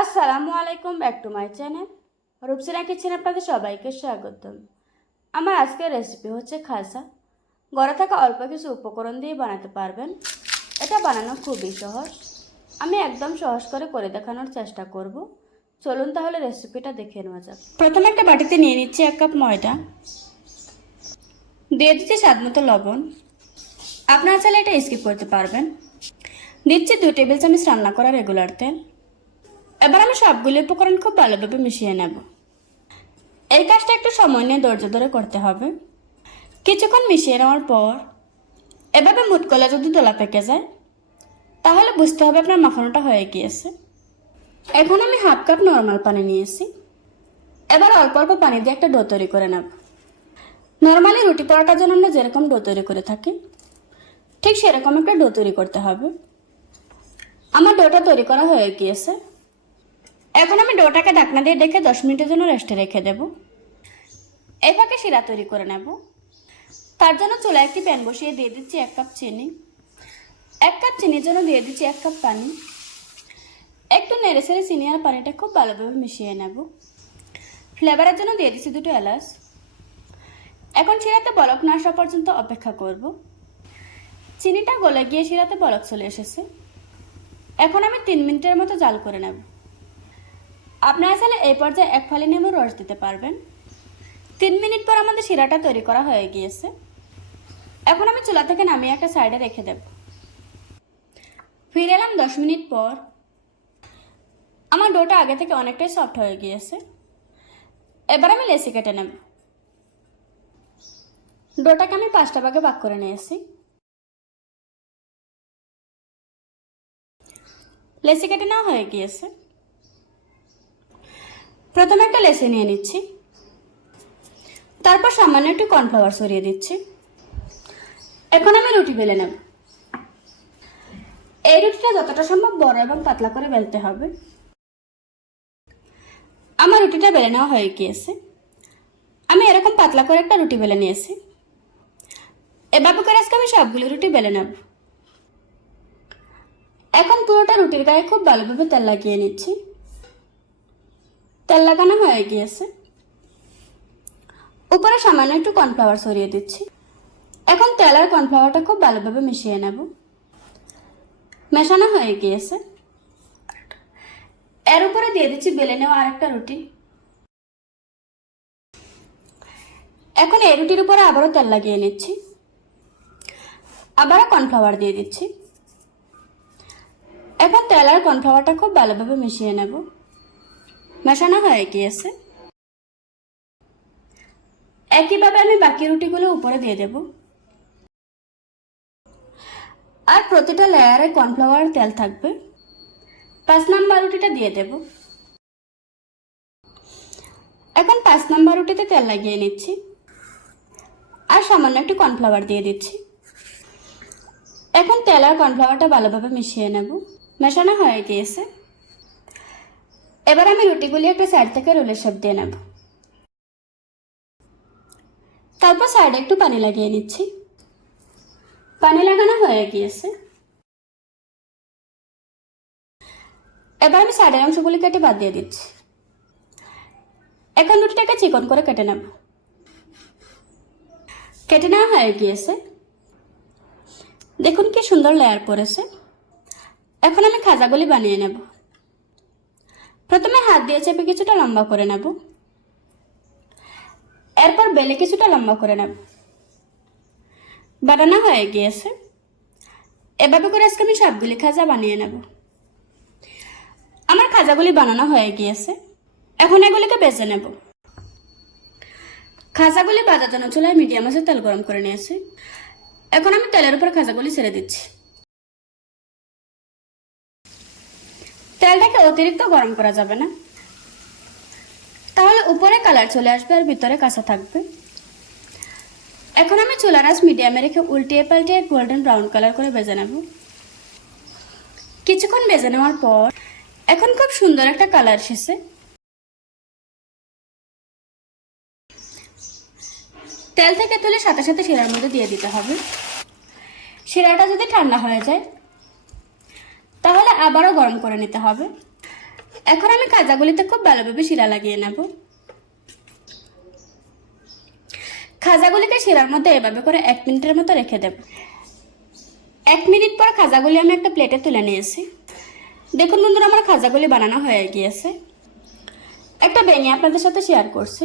আসসালামু আলাইকুম, back to my channel. Rupsina kitchen আপনাদের সবাইকে স্বাগতম। আমার আজকের রেসিপি হচ্ছে খাসা ঘরে থাকা অল্প কিছু উপকরণ দিয়ে বানাতে পারবেন। এটা বানানো খুবই সহজ। আমি একদম সহজ করে করে দেখানোর চেষ্টা করব। চলুন তাহলে রেসিপিটা দেখে নেওয়া যাক। প্রথমে একটা বাটিতে নিয়ে নিচ্ছি এক কাপ ময়দা। দিয়ে দিচ্ছি স্বাদ মতো লবণ। আপনারা চাইলে এটা স্কিপ করতে পারবেন। দিচ্ছি দু টেবিল চামচ রান্না করা রেগুলার তেল। এবার আমি সবগুলো উপকরণ খুব ভালোভাবে মিশিয়ে নেব। এই কাজটা একটু সময় নিয়ে ধৈর্য ধরে করতে হবে। কিছুক্ষণ মিশিয়ে নেওয়ার পর, এভাবে মুট যদি দোলা পেকে যায়, তাহলে বুঝতে হবে আপনার মাখানোটা হয়ে গিয়েছে। এখন আমি হাফ কাপ নর্মাল পানি নিয়েছি। এবার অল্প অল্প পানি দিয়ে একটা ডো তৈরি করে নেব। নর্মালি রুটি পরোটার জন্য আমরা যেরকম ডো তৈরি করে থাকি, ঠিক সেরকম একটা ডো তৈরি করতে হবে। আমার ডোটা তৈরি করা হয়ে গিয়েছে। এখন আমি ডোটাকে ঢাকনা দিয়ে ডেকে দশ মিনিটের জন্য রেস্টে রেখে দেব। এই ফাঁকে শিরা তৈরি করে নেব। তার জন্য চুলায় একটি প্যান বসিয়ে দিয়ে দিচ্ছি এক কাপ চিনি। এক কাপ চিনির জন্য দিয়ে দিচ্ছি এক কাপ পানি। একটু নেড়ে সেড়ে চিনি আর পানিটা খুব ভালোভাবে মিশিয়ে নেব। ফ্লেভারের জন্য দিয়ে দিচ্ছি দুটো এলাচ। এখন শিরাতে বলক না আসা পর্যন্ত অপেক্ষা করব। চিনিটা গলে গিয়ে শিরাতে বলক চলে এসেছে। এখন আমি তিন মিনিটের মতো জাল করে নেব। আপনারা চাইলে এই পর্যায়ে এক ফালি নেমে রস দিতে পারবেন। তিন মিনিট পর আমাদের শিরাটা তৈরি করা হয়ে গিয়েছে। এখন আমি চুলা থেকে নামিয়ে একটা সাইডে রেখে দেব। ফিরে এলাম দশ মিনিট পর। আমার ডোটা আগে থেকে অনেকটাই সফট হয়ে গিয়েছে। এবার আমি লেসি কেটে নেব। ডোটাকে আমি পাঁচটা ভাগে ভাগ করে নিয়েছি। লেসি কেটে নেওয়া হয়ে গিয়েছে। প্রথমে একটা লেসি নিয়ে নিচ্ছি। তারপর সামান্য একটু কর্নফ্লাওয়ার সরিয়ে দিচ্ছি। এখন আমি রুটি বেলে নেব। এই রুটিটা যতটা সম্ভব বড় এবং পাতলা করে বেলতে হবে। আমার রুটিটা বেলে নেওয়া হয়ে গিয়েছে। আমি এরকম পাতলা করে একটা রুটি বেলে নিয়েছি। এভাবে করে আজকে আমি সবগুলো রুটি বেলে নেব। এখন পুরোটা রুটির গায়ে খুব ভালোভাবে তেল লাগিয়ে নিচ্ছি। তেল লাগানো হয়ে গিয়েছে। উপরে সামান্য একটু কর্নফ্লাওয়ার সরিয়ে দিচ্ছি। এখন তেল আর কর্নফ্লাওয়ারটা খুব ভালোভাবে মিশিয়ে নেব। মেশানো হয়ে গিয়েছে। এর উপরে দিয়ে দিচ্ছি বেলে নেওয়া আরেকটা রুটি। এখন এই রুটির উপরে আবারও তেল লাগিয়ে নিচ্ছি। আবারও কর্নফ্লাওয়ার দিয়ে দিচ্ছি। এখন তেল আর কর্নফ্লাওয়ারটা খুব ভালোভাবে মিশিয়ে নেব। মেশানো হয়ে গিয়েছে একইভাবে আমি বাকি রুটিগুলো উপরে দিয়ে দেব। আর প্রতিটা লেয়ারে কর্নফ্লাওয়ার তেল থাকবে। পাঁচ নাম্বার রুটিটা দিয়ে দেব। এখন পাঁচ নাম্বার রুটিতে তেল লাগিয়ে নিচ্ছি। আর সামান্য একটু কর্নফ্লাওয়ার দিয়ে দিচ্ছি। এখন তেল আর কর্নফ্লাওয়ারটা ভালোভাবে মিশিয়ে নেব। মেশানো হয়ে গিয়েছে এবার আমি রুটিগুলি একটা সাইড থেকে রোলের শেপ দিয়ে নেব। তারপর সাইডে একটু পানি লাগিয়ে নিচ্ছি। পানি লাগানো হয়ে গিয়েছে। এবার আমি সাইডের অংশগুলি কেটে বাদ দিয়ে দিচ্ছি। এখন রুটিটাকে চিকন করে কেটে নেব। কেটে নেওয়া হয়ে গিয়েছে। দেখুন কি সুন্দর লেয়ার পড়েছে। এখন আমি খাজাগুলি বানিয়ে নেব। প্রথমে হাত দিয়ে চেপে কিছুটা লম্বা করে নেব। এরপর বেলে কিছুটা লম্বা করে নেব। বানানো হয়ে গিয়েছে। এভাবে করে আজকে আমি সবগুলি খাজা বানিয়ে নেব। আমার খাজাগুলি বানানো হয়ে গিয়েছে। এখন এগুলিকে বেজে নেব। খাজাগুলি বাজার জন্য চুলায় মিডিয়াম আছে তেল গরম করে নিয়েছি। এখন আমি তেলের উপর খাজাগুলি ছেড়ে দিচ্ছি। তেলটাকে অতিরিক্ত গরম করা যাবে না। তাহলে উপরে কালার চলে আসবে আর ভিতরে কাঁচা থাকবে। এখন আমি চুলার আঁচ মিডিয়ামে রেখে উল্টিয়ে পাল্টিয়ে গোল্ডেন ব্রাউন কালার করে ভেজে নেব। কিছুক্ষণ ভেজে নেওয়ার পর এখন খুব সুন্দর একটা কালার এসেছে। তেল থেকে তুলে সাথে সাথে শিরার মধ্যে দিয়ে দিতে হবে। শিরাটা যদি ঠান্ডা হয়ে যায় তাহলে আবারও গরম করে নিতে হবে। এখন আমি খাজাগুলিতে খুব ভালোভাবে শিরা লাগিয়ে নেব। খাজাগুলিকে শিরার মধ্যে এভাবে করে এক মিনিটের মতো রেখে দেব। এক মিনিট পর খাজাগুলি আমি একটা প্লেটে তুলে নিয়েছি। দেখুন বন্ধুরা, আমার খাজাগুলি বানানো হয়ে গিয়েছে। একটা বেঙে আপনাদের সাথে শেয়ার করছি।